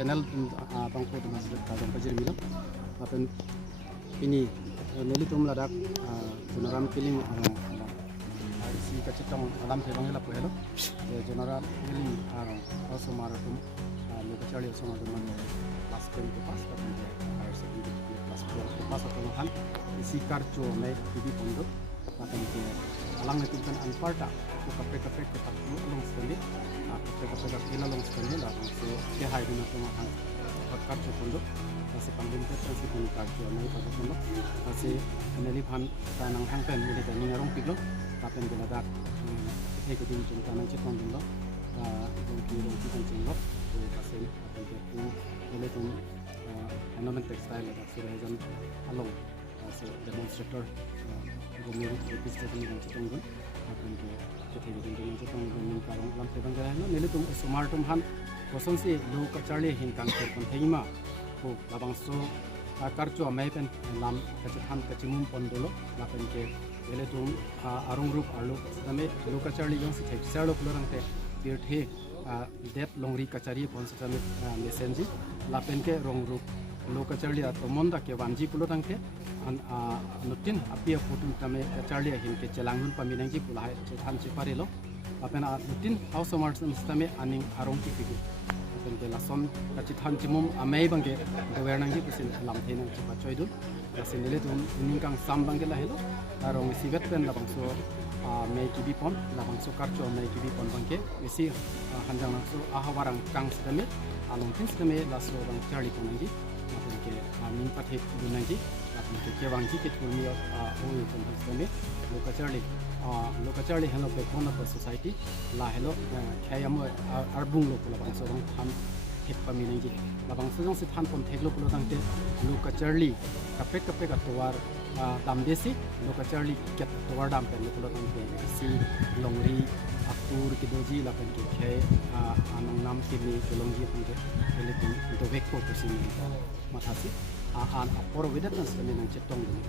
channel bangko tu masih kadang pajir milam apen ini neli tum ladak general feeling si kacetong alam sebang helap hello general feeling also maratum lokacali also maratum last time ke pas tapi harus sedikit last ke pas atau makan isi kartu naik di pondok apen ke alang itu kan anparta kape ketak long sekali kape long sekali lah so dia hai di nama makan kartu pondok masih panggil terus pun kartu naik pada pondok masih neli pan tanang hangpen milik ini ngarong piklo apen ke ladak ikutin cerita nanti pondok kiri kita cengok pasien apen ke neli tu ornament textile ladak sudah jam along so demonstrator gomir register ni nanti tunggu apen ke kita nanti tunggu ni karong lam sebang jalan neli tu smartum han kosong si lu kacali hingkang terpon tema ko labang so kartu amai pen lam kachan kacimum pondolo lapen ke ele tu arung rup alu same lu kacali yang si thek salo kulorang te birthe dep longri kachari pon same messenger lapen ke rong rup lu kacali atau monda ke wanji kulorang te nutin apia photo tame kacali hingke celangul paminang ji pulai chan chipare lo lapen nutin house smart system aning arong ki pigu apen ke lason kacithan chimum amai bangke gawenang ji pusin lam thena chipa choidu asin le tum ningkang sam bangke la helo arong sibet pen labang so mai ki bipon labang so karcho mai ki bipon bangke isi hanjang so ahawarang kang system along tin system laso bang charli konangi apen ke ning pathe dunangi apen ke wangji ke tulmi oi kon system lokacali hello pe kona per society la hello khayam arbung lo pula bang so bang tham hip paminang ji labang so jong si than pon theklo pula tangte lokacali kape ka towar dam desi lokacali ket towar dam pe pula tangte si longri atur ki doji la pen ke khay anong nam sini ke longji pangke ele pun to vekko ko sini mathasi an apor vedat nas kami nang chetong ni